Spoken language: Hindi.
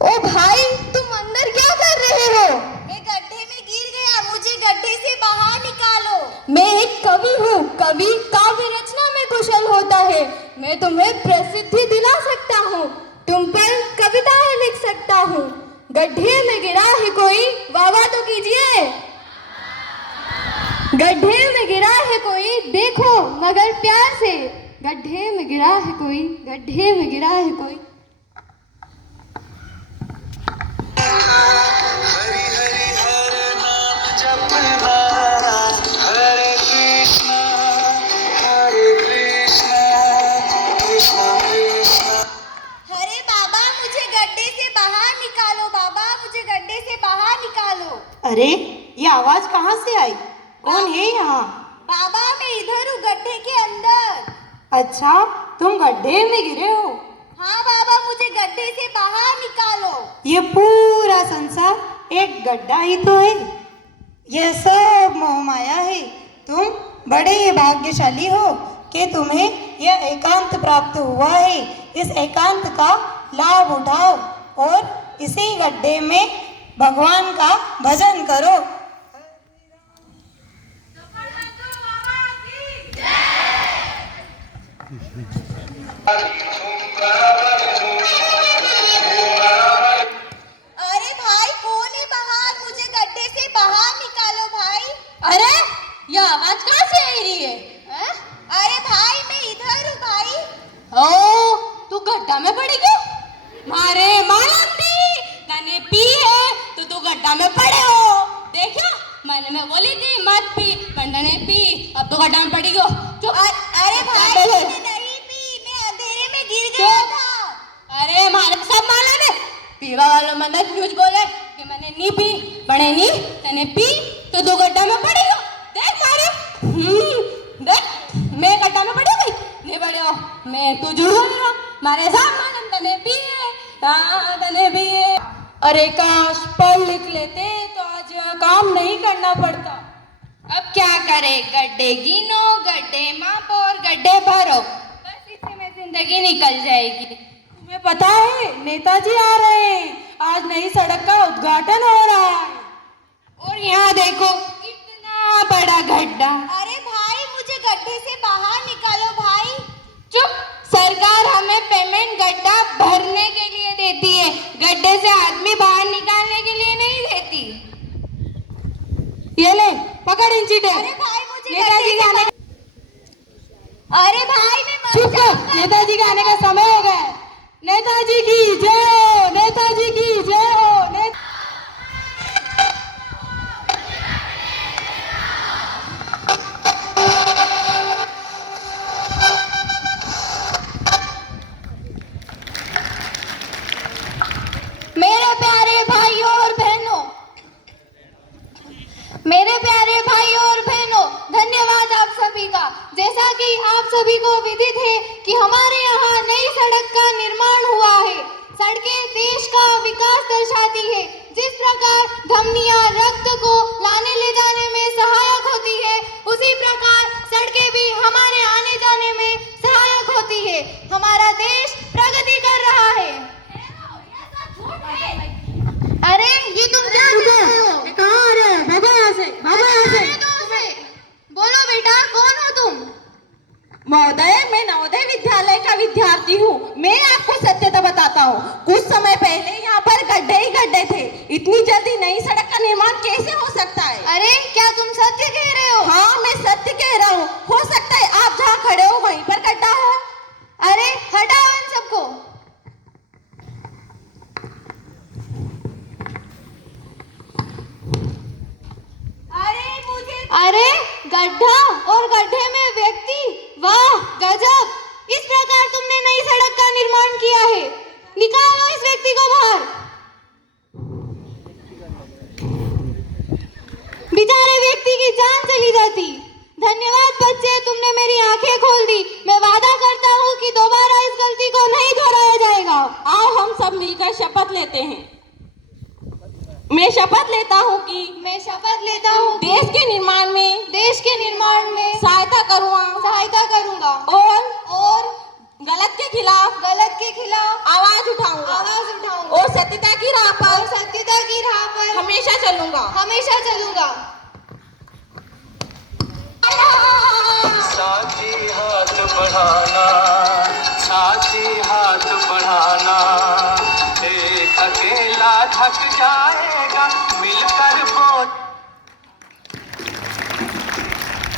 ओ भाई, तुम अंदर क्या कर रहे हो? मैं गड्ढे में गिर गया, मुझे गड्ढे से बाहर निकालो। मैं एक कवि हूँ। कवि काव्य रचना में कुशल होता है। मैं तुम्हें प्रसिद्धि दिला सकता हूँ, तुम पर कविताएं लिख सकता हूँ। गड्ढे में गिरा है कोई, वाह वाह तो कीजिए। गड्ढे में गिरा है कोई, देखो मगर प्यार से। गड्ढे में गिरा है कोई, गड्ढे में गिरा है कोई। हरि हरि हर नाम जपना, हरे कृष्णा कृष्णा कृष्णा। अरे बाबा, मुझे गड्ढे से बाहर निकालो। बाबा, मुझे गड्ढे से बाहर निकालो। अरे, ये आवाज कहाँ से आई? कौन है यहाँ? बाबा, मैं इधर हूँ, गड्ढे के अंदर। अच्छा, तुम गड्ढे में गिरे हो? हाँ बाबा, मुझे गड्ढे से बाहर निकालो। ये पूरा संसार एक गड्ढा ही तो है। यह सब मोहमाया है। तुम बड़े ही भाग्यशाली हो कि तुम्हें यह एकांत प्राप्त हुआ है। इस एकांत का लाभ उठाओ और इसी गड्ढे में भगवान का भजन करो। अरे भाई, कौन है बाहर? मुझे गड्ढे से बाहर निकालो भाई। अरे, यह आवाज कहाँ से आ रही है? अरे भाई, मैं इधर हूँ भाई। ओ, तू गड्ढा में पड़ी क्यों? मारे मालंदी, तने पी है तो तू गड्ढा में पड़े हो। देखो, मैं बोली थी मत पी, पंडने पी, अब तो गड्ढा में पड़ी हो। चुप। अरे भाई, मैंने नहीं पी, मैं अंधेरे में गिर गया था। अरे मारे सब मालूम है। पीवा वालों मैंने न्यूज बोले कि मैंने नहीं पी, पड़े नहीं, तने पी तो तू गड्ढा में पड़ी हो। देख मारे, देख मैं गड्ढा में पड़ी गई, नहीं पड़े हो। मैं तू झूठ बोल रहा, मारे साहब मालूम तने पी है, तने पी है। अरे काश पढ़ लिख लेते तो आज यहाँ काम नहीं करना पड़ता। अब क्या करे, गड्ढे गिनो, गड्ढे मापो और गड्ढे भरो, बस इसी में जिंदगी निकल जाएगी। तुम्हें पता है नेताजी आ रहे हैं, आज नई सड़क का उद्घाटन हो रहा है। और यहाँ देखो कितना बड़ा गड्ढा। अरे भाई, मुझे गड्ढे से बाहर निकालो भाई। चुप, सरकार हमें पेमेंट गड्ढा भरने के लिए देती है, गड्ढे से आदमी बाहर निकालने के लिए नहीं देती। ये ले पकड़ इंचिटे। अरे भाई, मुझे नेताजी के आने अरे भाई, मैं मर चुप कर, जाऊंगा। नेताजी के आने का समय हो गया है। नेताजी की जय हो, नेताजी की जय हो। मेरे प्यारे भाइयों और बहनों, मेरे प्यारे भाइयों और बहनों, धन्यवाद आप सभी का। जैसा कि आप सभी को विदित है कि हमारे यहाँ नई सड़क का निर्माण हुआ है। सड़कें देश का विकास दर्शाती है। जिस प्रकार धमनियां रक्त को लाने ले जाने में सहायक होती है, उसी प्रकार सड़कें भी हमारे आने जाने में सहायक होती है। हमारा देश प्रगति कर रहा है। अरे, ये तुम क्या कर रहे हो? कहाँ आ रहे हैं? भागो यहाँ से, भागो यहाँ से। बोलो बेटा, कौन हो तुम? महोदय, मैं नवोदय विद्यालय का विद्यार्थी हूँ। मैं आपको सत्यता बताता हूँ। कुछ समय पहले यहाँ पर गड्ढे ही गड्ढे थे। इतनी जल्दी नई सड़क का निर्माण कैसे हो सकता है? अरे, क्या तुम सत्य कह रहे हो? हाँ, मैं सत्य कह रहा हूँ। हो सकता है आप जहाँ खड़े हो वहीं पर गड्ढा हो। अरे, हटाओ इन सबको। अरे, गड्ढा और गड्ढे में व्यक्ति, वाह गजब! इस प्रकार तुमने नई सड़क का निर्माण किया है। निकालो इस व्यक्ति को बाहर। बेचारे व्यक्ति की जान चली जाती। धन्यवाद बच्चे, तुमने मेरी आंखें खोल दी। मैं वादा करता हूँ कि दोबारा इस गलती को नहीं दोहराया जाएगा। आओ हम सब मिलकर शपथ लेते हैं। मैं शपथ लेता हूँ कि देश के निर्माण में सहायता सहायता करूँगा करूंगा और और गलत के गलत के खिलाफ आवाज उठाऊंगा आवाज उठाऊंगा और सत्यता की राह और पर सत्यता की राह पर हमेशा चलूंगा। हमेशा चलूंगा। साथी हाथ बढ़ाना, साथी हाथ बढ़ाना, एक अकेला थक जाएगा, मिलकर वो